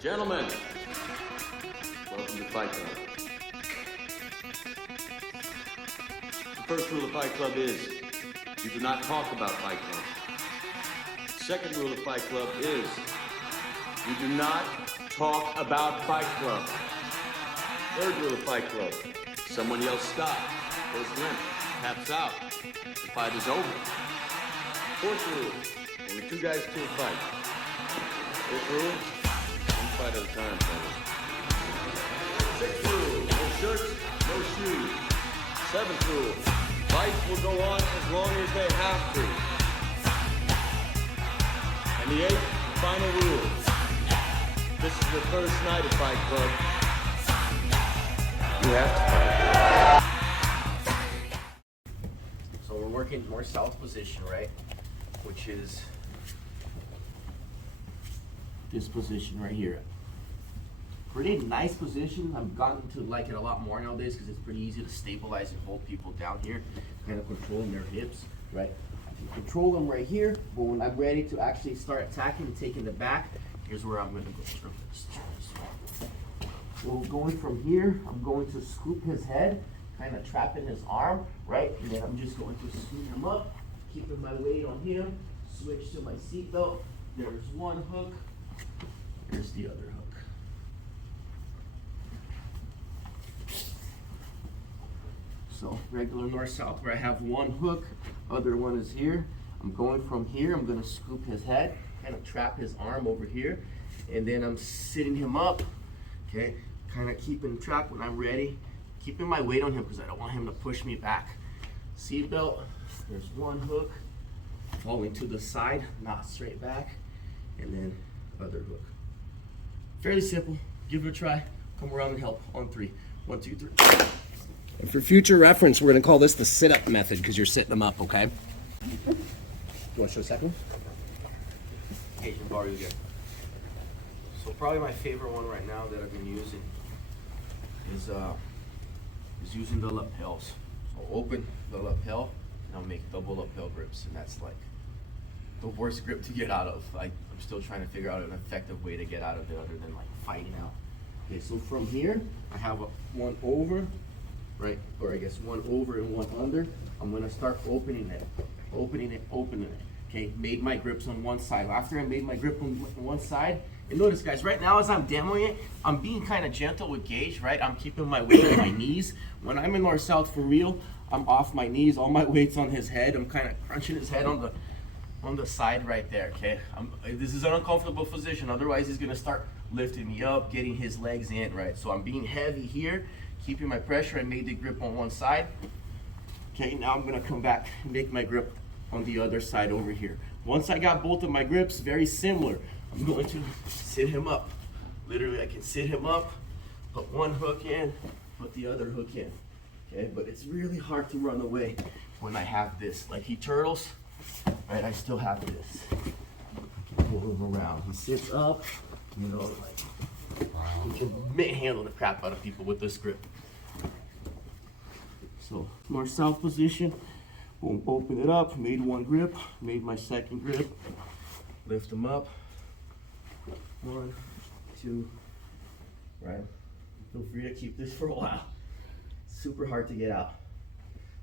Gentlemen, welcome to Fight Club. The first rule of Fight Club is you do not talk about Fight Club. The second rule of Fight Club is you do not talk about Fight Club. Third rule of Fight Club, someone yells stop, goes limp, taps out, the fight is over. Fourth rule, only 2 guys to a fight. Fifth rule, 1 fight at a time, fellas. Sixth rule, no shirts, no shoes. Seventh rule, fights will go on as long as they have to. And the 8th and final rule, this is the first night of Fight Club. You have to fight. So we're working north-south position, right? Which is this position right here. Pretty nice position. I've gotten to like it a lot more nowadays because it's pretty easy to stabilize and hold people down here, kind of controlling their hips, right? I can control them right here, but when I'm ready to actually start attacking and taking the back, here's where I'm going to go through this. So going from here, I'm going to scoop his head, kind of trapping his arm, right? And then I'm just going to scoop him up, keeping my weight on him, switch to my seatbelt. There's one hook, there's the other hook. So regular north-south where I have one hook, other one is here. I'm going from here, I'm gonna scoop his head, kind of trap his arm over here, and then I'm sitting him up, okay? Kind of keeping him trapped when I'm ready, keeping my weight on him because I don't want him to push me back. Seatbelt, there's one hook, falling to the side, not straight back, and then other hook. Fairly simple, give it a try, come around and help on 3. 1, 2, 3. And for future reference, we're going to call this the sit-up method because you're sitting them up, okay? You want to show a second? Okay, you can borrow you again. So probably my favorite one right now that I've been using is using the lapels. So open the lapel and I'll make double lapel grips, and that's like the worst grip to get out of. I'm still trying to figure out an effective way to get out of it other than like fighting out. Okay, so from here I have one over, right? Or I guess one over and one under. I'm gonna start opening it. Okay, made my grips on one side. After I made my grip on one side, and notice guys, right now as I'm demoing it, I'm being kind of gentle with gauge, right? I'm keeping my weight on my knees. When I'm in north-south for real, I'm off my knees, all my weight's on his head. I'm kind of crunching his head on the side right there, okay? This is an uncomfortable position, otherwise he's gonna start lifting me up, getting his legs in, right? So I'm being heavy here, keeping my pressure. I made the grip on one side. Okay, now I'm gonna come back and make my grip on the other side over here. Once I got both of my grips very similar, I'm going to sit him up. Literally, I can sit him up, put one hook in, put the other hook in. Okay, but it's really hard to run away when I have this. Like he turtles, right, I still have this. I can pull him around. He sits up, you know, like, you can handle the crap out of people with this grip. So, north-south position, boom, open it up, made one grip, made my second grip, lift them up, 1, 2, right? Feel free to keep this for a while. Super hard to get out.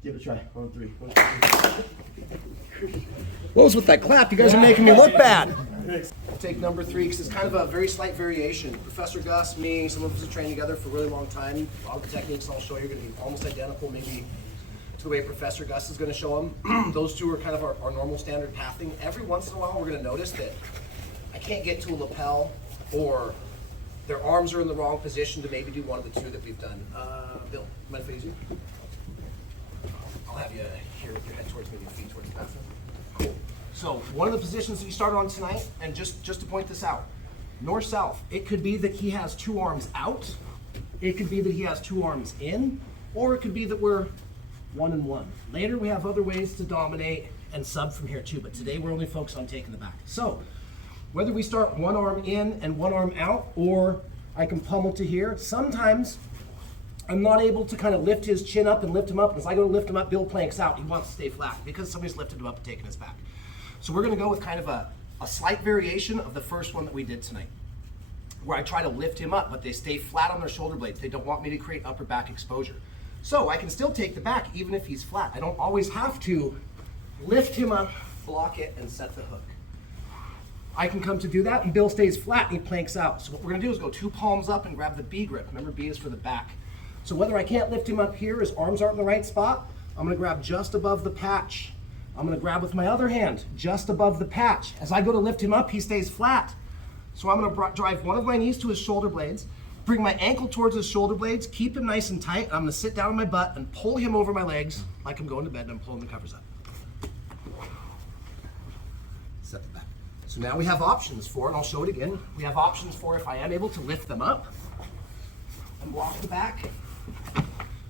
Give it a try, on 3. 1, 2, 3. What was with that clap? You guys are making me look bad. We'll take number 3 because it's kind of a very slight variation. Professor Gus, me, some of us have trained together for a really long time. A lot of the techniques I'll show you are going to be almost identical, maybe to the way Professor Gus is going to show them. Those two are kind of our normal standard pathing. Every once in a while, we're going to notice that I can't get to a lapel, or their arms are in the wrong position to maybe do one of the 2 that we've done. Bill, mind if I use you? I'll have you here with your head towards me and your feet towards the bathroom. Cool. So one of the positions that we started on tonight, and just to point this out, north-south, it could be that he has 2 arms out, it could be that he has 2 arms in, or it could be that we're 1 and 1. Later we have other ways to dominate and sub from here too, but today we're only focused on taking the back. So whether we start 1 arm in and 1 arm out, or I can pummel to here, sometimes I'm not able to kind of lift his chin up and lift him up, and as I go to lift him up, Bill planks out. He wants to stay flat because somebody's lifted him up and taken his back. So we're gonna go with kind of a slight variation of the first one that we did tonight. where I try to lift him up, but they stay flat on their shoulder blades. They don't want me to create upper back exposure. So I can still take the back even if he's flat. I don't always have to lift him up, block it, and set the hook. I can come to do that, and Bill stays flat and he planks out. So what we're gonna do is go 2 palms up and grab the B grip. Remember, B is for the back. So whether I can't lift him up here, his arms aren't in the right spot, I'm gonna grab just above the patch. I'm gonna grab with my other hand, just above the patch. As I go to lift him up, he stays flat. So I'm gonna drive one of my knees to his shoulder blades, bring my ankle towards his shoulder blades, keep him nice and tight. I'm gonna sit down on my butt and pull him over my legs like I'm going to bed and I'm pulling the covers up. Set the back. So now we have options for, and I'll show it again, we have options for if I am able to lift them up and block the back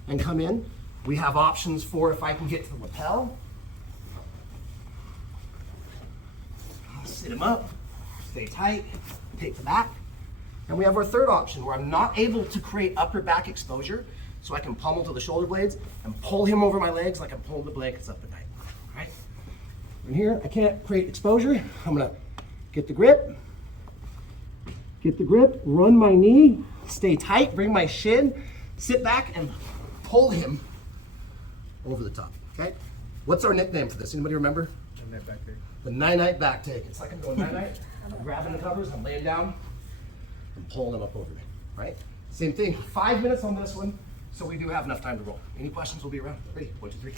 and come in. We have options for if I can get to the lapel. I'll sit him up, stay tight, take the back. And we have our third option where I'm not able to create upper back exposure, so I can pummel to the shoulder blades and pull him over my legs like I'm pulling the blankets up at night. All right? And here, I can't create exposure. I'm gonna get the grip, run my knee, stay tight, bring my shin, sit back and pull him over the top, okay? What's our nickname for this? Anybody remember? The night back take. It's like I'm going night. I'm grabbing the covers, I'm laying down, I'm pulling them up over me, right? Same thing, 5 minutes on this one, so we do have enough time to roll. Any questions, we'll be around. Ready? 1, 2, 3.